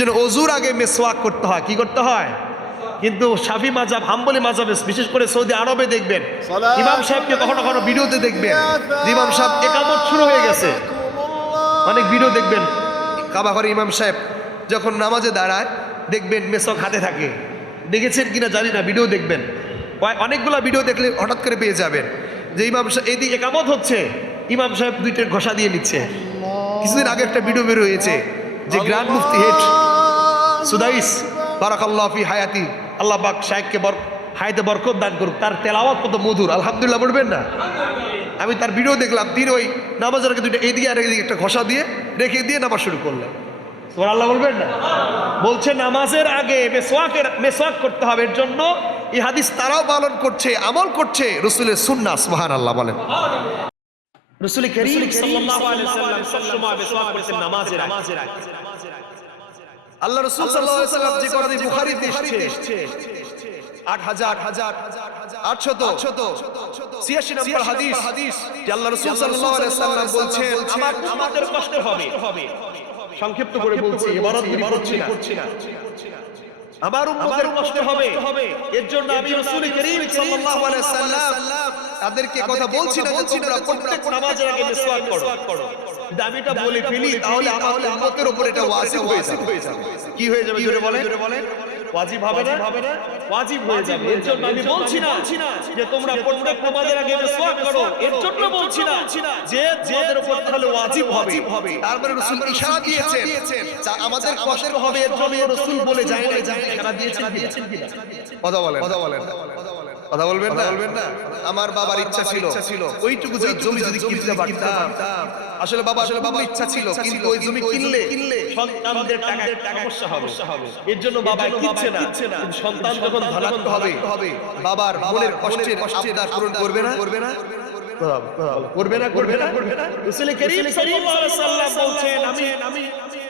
জন্য অজুর আগে মেসওয়াক করতে হয়। কি করতে হয়? কিন্তু শাফি মাজাব হাম্বলি মাজাবে বিশেষ করে সৌদি আরবে দেখবেন। ইমাম সাহেবকে কখনো কখনো ভিডিওতে দেখবেন। ইমাম সাহেব একামত শুরু হয়ে গেছে। অনেক ভিডিও দেখবেন কাবা ঘরে ইমাম সাহেব যখন নামাজে দাঁড়ায় দেখবেন মেসক হাতে থাকে। দেখেছেন কিনা জানি না ভিডিও দেখবেন। অনেকগুলা ভিডিও দেখলে হঠাৎ করে পেয়ে যাবেন। যে ইমাম সাহেব এইদিকে একামত হচ্ছে ইমাম সাহেব দুইটার ঘষা দিয়ে নিচ্ছে। কিছুদিন আগে একটা ভিডিও বের হয়েছে যে গ্রান্ড মুফতি হেড সুদাইস, বারাকাল্লাহ ফি হায়াতি। আল্লাহ পাক শাহেককে বর হায়াতে বরকত দান করুক। তার তেলাওয়াত কত মধুর, আলহামদুলিল্লাহ বলবেন না? আমি তার ভিডিও দেখলাম, তিনি ওই নামাজের আগে দুইটা এদিকে আর এদিকে একটা ঘষা দিয়ে রেখে দিয়ে নামাজ শুরু করলেন। তোমার আল্লাহ বলবেন না? বলছে, নামাজের আগে মেসওয়াকের মেসওয়াক করতে হবে। এর জন্য এই হাদিস তারাও পালন করছে, আমল করছে। রসুলের সুন্নাস মহান আল্লাহ বলেন। রসুল করিম সাল্লাল্লাহু আলাইহি ওয়াসাল্লাম সবসময় মেসওয়াক করতেন নামাজের আগে। আল্লাহ রসুল সাল্লাল্লাহু আলাইহি যে কথা বুখারীতে এসেছে। আট হাজার হাজার আটশত। ছিয়াশি নম্বর হাদিস। যে আল্লাহ রসুল সাল্লাল্লাহু আলাইহি ওয়াসাল্লাম বলছেন আমার কষ্ট হবে। সংক্ষিপ্ত করে বলছি ইবারত করছি না। আমার উম্মতের কষ্ট হবে। এর জন্য আমি রাসূল করিম সাল্লাল্লাহু আলাইহি সাল্লাম তাদেরকে কথা বলছি না বলছি না প্রত্যেক নামাজের আগে মিসওয়াক করো। কিন্তু আমি এটা বলে ফেলি তাহলে আমার উম্মতের উপর এটা ওয়াজিব হয়ে যাবে। কি হয়ে যাবে? জোরে বলেন। ওয়াজিব হবে না? হবে না? ওয়াজিব হয়ে যাবে। এর জন্য আমি বলছি না যে তোমরা প্রত্যেক নামাজের আগে মিসওয়াক করো। এর জন্য বলছি না যে তোমাদের উপর তাহলে ওয়াজিব হবে। তারপরে রাসূল ইশারা দিয়েছেন। যা আমাদের কষ্ট হবে এর জন্য রাসূল বলে যায় না যায় ইশারা দিয়েছেন কিনা। কথা বলেন কথা বলেন। কথা বলবেন না? বলবেন না। আমার বাবার ইচ্ছা ছিল। ওইটুকু জমি যদি কিনতে পারতাম। আসলে বাবা আসলে বাবার ইচ্ছা ছিল কিন্তু ওই জমি কিনলে কিনলে সন্তানদের টাকা সমস্যা হবে। এর জন্য বাবা কিনছে না। কিন্তু সন্তান যখন ধনাত্ম হবে বাবার মনের কষ্টের আবদার পূরণ করবে না? করবে না? করবে না? করবে না করবে না রাসূল করিম সাল্লাল্লাহু আলাইহি ওয়াসাল্লাম বলছেন আমি আমি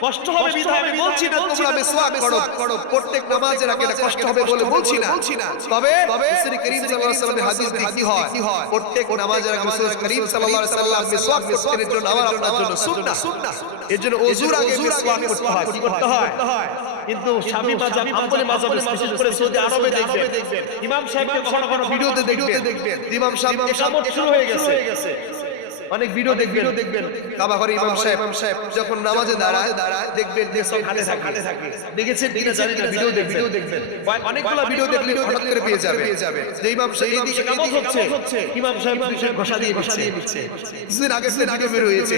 কষ্ট হবে বিধায় আমি বলছি না তোমরা মিসওয়াক করো করো প্রত্যেক নামাজের আগে কষ্ট হবে বলে বলছি না। তবে রাসূল করিম সাল্লাল্লাহু আলাইহি ওয়াসাল্লামের হাদিস কি হয়। প্রত্যেক নামাজের আগে রাসূল করিম সাল্লাল্লাহু আলাইহি ওয়াসাল্লাম মিসওয়াক করতেন জন্য আমার আপনার জন্য সুন্নাহ এর জন্য ওযুর আগে মিসওয়াক করতে হয়। কি করতে হয়। কিন্তু স্বামী মাজাব হাম্বলি মাজাব বিশেষ করে সৌদি আরবে দেখবেন। ইমাম সাহেবকে কখনো কখনো ভিডিওতে দেখবেন। ইমাম সাহেব একামত শুরু হয়ে গেছে। অনেক ভিডিও দেখবেন। দেখবেন। কাবা ঘরে ইমাম সাহেব ইমাম সাহেব যখন নামাজে দাঁড়ায় দাঁড়ায় দেখবেন দেশক হাতে থাকে হাতে থাকে। দেখেছেন কিনা জানি না ভিডিও দেখবেন ভিডিও দেখবেন। অনেকগুলো ভিডিও দেখলে হঠাৎ করে পেয়ে যাবে। পেয়ে যাবে। যে ইমাম সাহেব এইদিকে কামত হচ্ছে। ইমাম সাহেব দুইটা ঘষা দিয়ে ঘষা দিয়ে দিচ্ছে। কিছুদিন আগে কিছুদিন আগে বের হয়েছে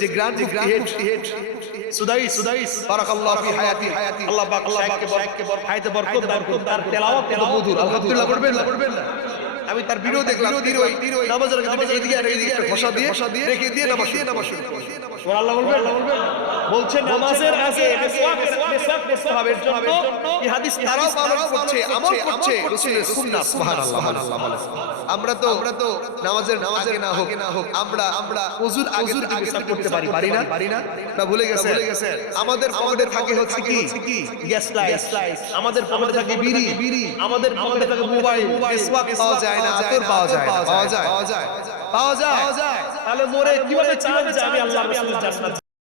যে grand grand head Sudais Sudais. বারাকাল্লাহু ফি হায়াতি। হায়াতি। আল্লাহ পাক বরকত হায়াতে বরকত দান করুক তার তেলাওয়াত মধুর আলহামদুলিল্লাহ করবেন না। করবেন না আমি তার ভিডিও দেখলাম তিরোই ওই নামাজের এদিকে আর এদিকে একটা ঘষা দিয়ে ঘষা দিয়ে রেখে দিয়ে নামাজ। দিয়ে নামাজ আল্লাহ বলবেন। বলছে নামাজের আগে। এর জন্য এই হাদিস তারাও পালন করছে আমল করছে রাসূলের সুন্নাহ সুবহানাল্লাহ সুবহানাল্লাহ আমরা তো আমরা তো নামাজের নামাজের না হোক না হোক আমরা আমরা ওযুর আগে করতে পারি পারি না? পারি না? না ভুলে গেছে ভুলে গেছে আমাদের আমাদের থাকে হচ্ছে কি? Gas light. আমাদের পকেটে থাকে বিড়ি। বিড়ি। আমাদের পকেটে থাকে মোবাইল। মিসওয়াক পাওয়া যায় না আতর পাওয়া যায়। পাওয়া যায়। পাওয়া যায়। পাওয়া যায়। তাহলে মোরে কীভাবে আল্লাহ রাসূলের জান্নাত